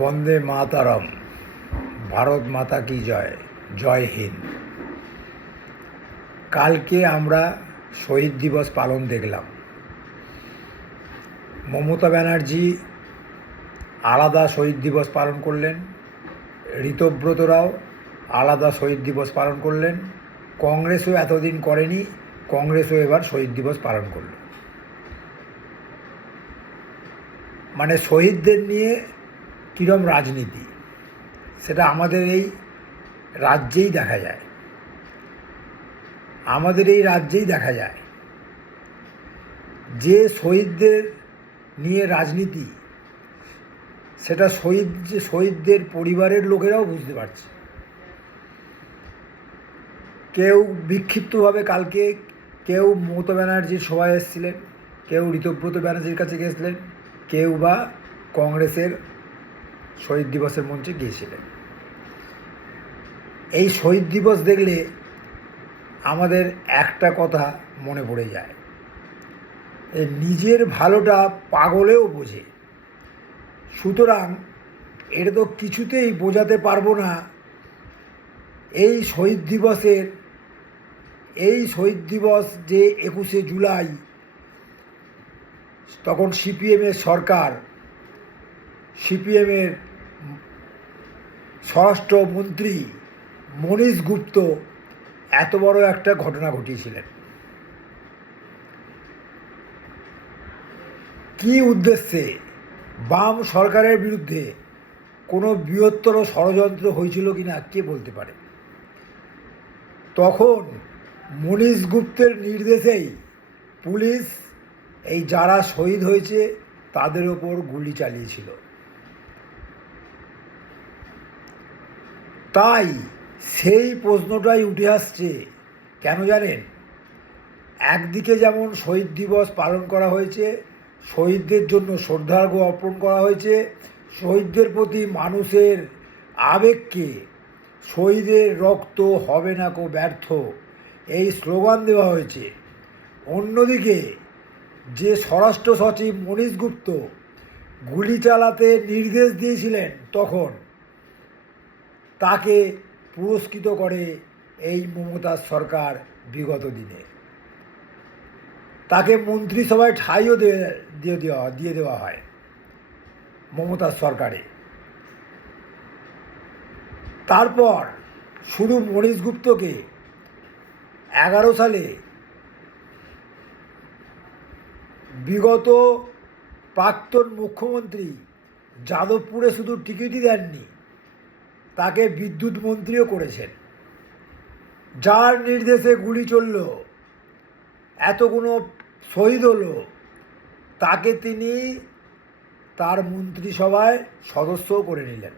বন্দে মাতারম, ভারত মাতা কি জয়, জয় হিন্দ। কালকে আমরা শহীদ দিবস পালন দেখলাম। মমতা ব্যানার্জি আলাদা শহীদ দিবস পালন করলেন, ঋতব্রত রাও আলাদা শহীদ দিবস পালন করলেন। কংগ্রেসও এতদিন করেনি, কংগ্রেসও এবার শহীদ দিবস পালন করল। মানে শহীদদের নিয়ে কীরকম রাজনীতি, সেটা আমাদের এই রাজ্যেই দেখা যায়। আমাদের এই রাজ্যেই দেখা যায় যে শহীদদের নিয়ে রাজনীতি, সেটা শহীদদের পরিবারের লোকেরাও বুঝতে পারছে। কেউ বিক্ষিপ্তভাবে কালকে কেউ মমতা ব্যানার্জির সভায় এসেছিলেন, কেউ ঋতব্রত ব্যানার্জির কাছে গিয়েছিলেন, কেউ বা কংগ্রেসের শহীদ দিবসের মঞ্চে গিয়েছিলেন। এই শহীদ দিবস দেখলে আমাদের একটা কথা মনে পড়ে যায়, নিজের ভালোটা পাগলেও বোঝে। সুতরাং এটা তো কিছুতেই বোঝাতে পারবো না এই শহীদ দিবস যে 21শে জুলাই, তখন সিপিএমের সরকার, সিপিএমের স্বরাষ্ট্রমন্ত্রী মনীশ গুপ্ত এত বড় একটা ঘটনা ঘটিয়েছিলেন। কী উদ্দেশ্যে বাম সরকারের বিরুদ্ধে কোনো বৃহত্তর ষড়যন্ত্র হয়েছিল কিনা কে বলতে পারে। তখন মনীশ গুপ্তের নির্দেশেই পুলিশ এই যারা শহীদ হয়েছে তাদের ওপর গুলি চালিয়েছিল। তাই সেই প্রশ্নটাই উঠে আসছে, কেন জানেন? একদিকে যেমন শহীদ দিবস পালন করা হয়েছে, শহীদদের জন্য শ্রদ্ধার্ঘ অর্পণ করা হয়েছে, শহীদদের প্রতি মানুষের আবেগকে, শহীদের রক্ত হবে না কো ব্যর্থ, এই স্লোগান দেওয়া হয়েছে। অন্যদিকে যে স্বরাষ্ট্র সচিব মনীশ গুপ্ত গুলি চালাতে নির্দেশ দিয়েছিলেন, তখন তাকে পুরস্কৃত করে এই মমতার সরকার বিগত দিনে। তাকে মন্ত্রিসভায় ঠাঁইও দিয়ে দেওয়া হয় মমতার সরকারে। তারপর শুধু মনীশ গুপ্তকে 11 সালে বিগত প্রাক্তন মুখ্যমন্ত্রী যাদবপুরে শুধু টিকিটই দেননি, তাকে বিদ্যুৎ মন্ত্রীও করেছেন। যার নির্দেশে গুলি চলল, এতগুলো শহীদ হলো, তাকে তিনি তার মন্ত্রিসভায় সদস্যও করে নিলেন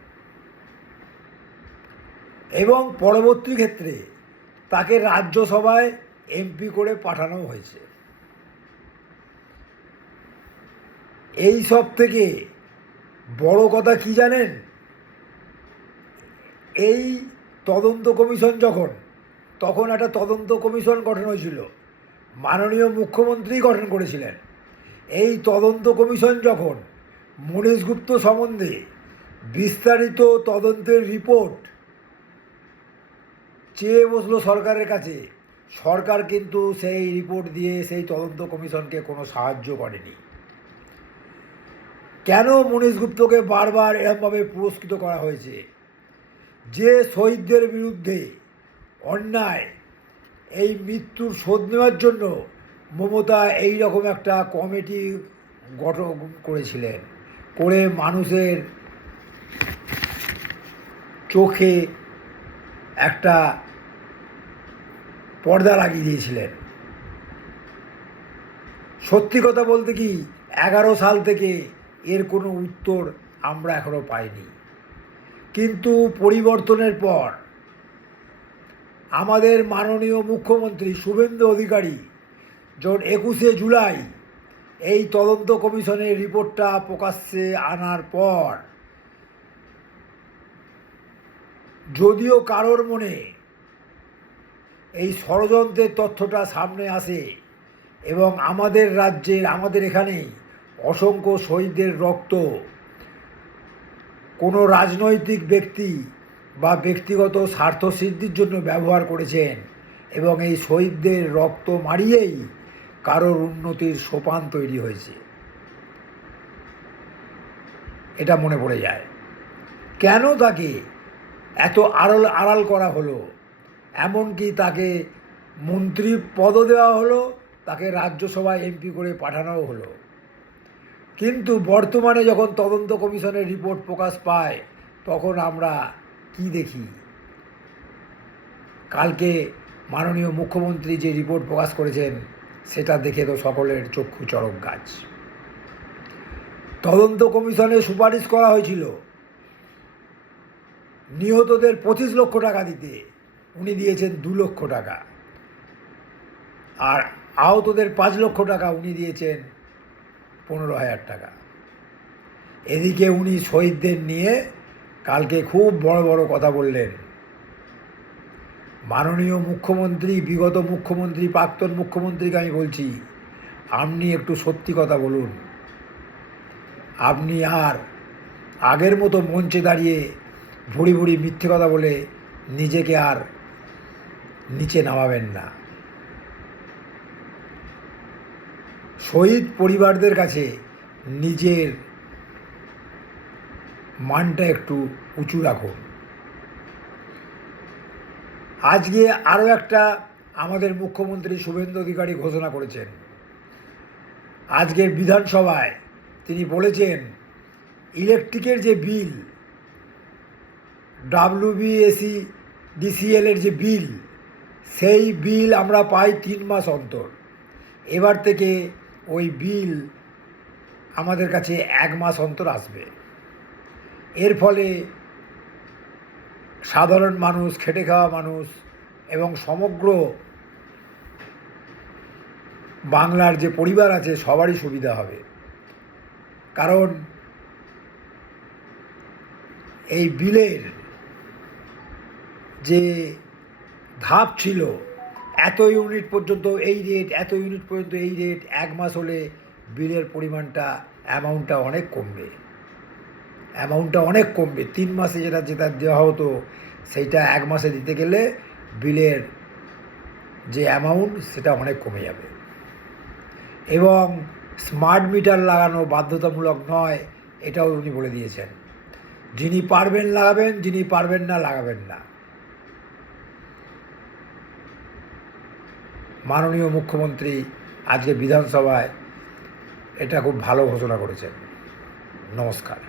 এবং পরবর্তী ক্ষেত্রে তাকে রাজ্যসভায় এমপি করে পাঠানো হয়েছে। এই সব থেকে বড় কথা কি জানেন? এই তদন্ত কমিশন তখন একটা তদন্ত কমিশন গঠন হয়েছিল, মাননীয় মুখ্যমন্ত্রী গঠন করেছিলেন। এই তদন্ত কমিশন যখন মনীশ গুপ্ত সম্বন্ধে বিস্তারিত তদন্তের রিপোর্ট চেয়ে বসলো সরকারের কাছে, সরকার কিন্তু সেই রিপোর্ট দিয়ে সেই তদন্ত কমিশনকে কোনো সাহায্য করেনি। কেন মনীশ গুপ্তকে বারবার এরকমভাবে পুরস্কৃত করা হয়েছে? যে শহীদদের বিরুদ্ধে অন্যায়, এই মৃত্যুর শোধ নেওয়ার জন্য মমতা এই রকম একটা কমিটি গঠন করেছিলেন, করে মানুষের চোখে একটা পর্দা লাগিয়ে দিয়েছিলেন। সত্যি কথা বলতে কি, 11 সাল থেকে এর কোনো উত্তর আমরা এখনও পাইনি। কিন্তু পরিবর্তনের পর আমাদের মাননীয় মুখ্যমন্ত্রী শুভেন্দু অধিকারী যখন 21শে জুলাই এই তদন্ত কমিশনের রিপোর্টটা প্রকাশ্যে আনার পর, যদিও কারোর মনে এই ষড়যন্ত্রের তথ্যটা সামনে আসে এবং আমাদের রাজ্যের, আমাদের এখানে অসংখ্য শহীদদের রক্ত কোনো রাজনৈতিক ব্যক্তি বা ব্যক্তিগত স্বার্থসিদ্ধির জন্য ব্যবহার করেছেন এবং এই শহীদদের রক্ত মারিয়েই কারোর উন্নতির সোপান তৈরি হয়েছে, এটা মনে পড়ে যায়। কেন তাকে এত আড়াল করা হলো, এমনকি তাকে মন্ত্রী পদও দেওয়া হলো, তাকে রাজ্যসভায় এমপি করে পাঠানোও হলো। কিন্তু বর্তমানে যখন তদন্ত কমিশনের রিপোর্ট প্রকাশ পায় তখন আমরা কি দেখি? কালকে মাননীয় মুখ্যমন্ত্রী যে রিপোর্ট প্রকাশ করেছেন সেটা দেখে তো সকলের চক্ষু চড়ক গাছ। তদন্ত কমিশনে সুপারিশ করা হয়েছিল নিহতদের 25 লক্ষ টাকা দিতে, উনি দিয়েছেন 2 লক্ষ টাকা, আর আহতদের 5 লক্ষ টাকা উনি দিয়েছেন 15,000 টাকা। এদিকে উনি শহীদদের নিয়ে কালকে খুব বড় বড় কথা বললেন। মাননীয় মুখ্যমন্ত্রী, বিগত মুখ্যমন্ত্রী, প্রাক্তন মুখ্যমন্ত্রীকে আমি বলছি, আপনি একটু সত্যি কথা বলুন। আপনি আর আগের মতো মঞ্চে দাঁড়িয়ে ভুড়ি ভুড়ি মিথ্যে কথা বলে নিজেকে আর নিচে নামাবেন না। শহীদ পরিবারদের কাছে নিজের মানটা একটু উঁচু রাখুন। আজকে আরও একটা আমাদের মুখ্যমন্ত্রী শুভেন্দু অধিকারী ঘোষণা করেছেন। আজকের বিধানসভায় তিনি বলেছেন ইলেকট্রিকের যে বিল, WBSE DCL এর যে বিল, সেই বিল আমরা পাই 3 মাস অন্তর। এবার থেকে ওই বিল আমাদের কাছে 1 মাস অন্তর আসবে। এর ফলে সাধারণ মানুষ, খেটে খাওয়া মানুষ এবং সমগ্র বাংলার যে পরিবার আছে সবারই সুবিধা হবে। কারণ এই বিলের যে ধাপ ছিল, এত ইউনিট পর্যন্ত এই রেট, এত ইউনিট পর্যন্ত এই রেট, 1 মাস হলে বিলের পরিমাণটা, অ্যামাউন্টটা অনেক কমবে। 3 মাসে যেটা দেওয়া হতো সেইটা 1 মাসে দিতে গেলে বিলের যে অ্যামাউন্ট সেটা অনেক কমে যাবে। এবং স্মার্ট মিটার লাগানো বাধ্যতামূলক নয়, এটাও উনি বলে দিয়েছেন। যিনি পারবেন লাগাবেন, যিনি পারবেন না লাগাবেন না। মাননীয় মুখ্যমন্ত্রী আজকে বিধানসভায় এটা খুব ভালো ঘোষণা করেছেন। নমস্কার।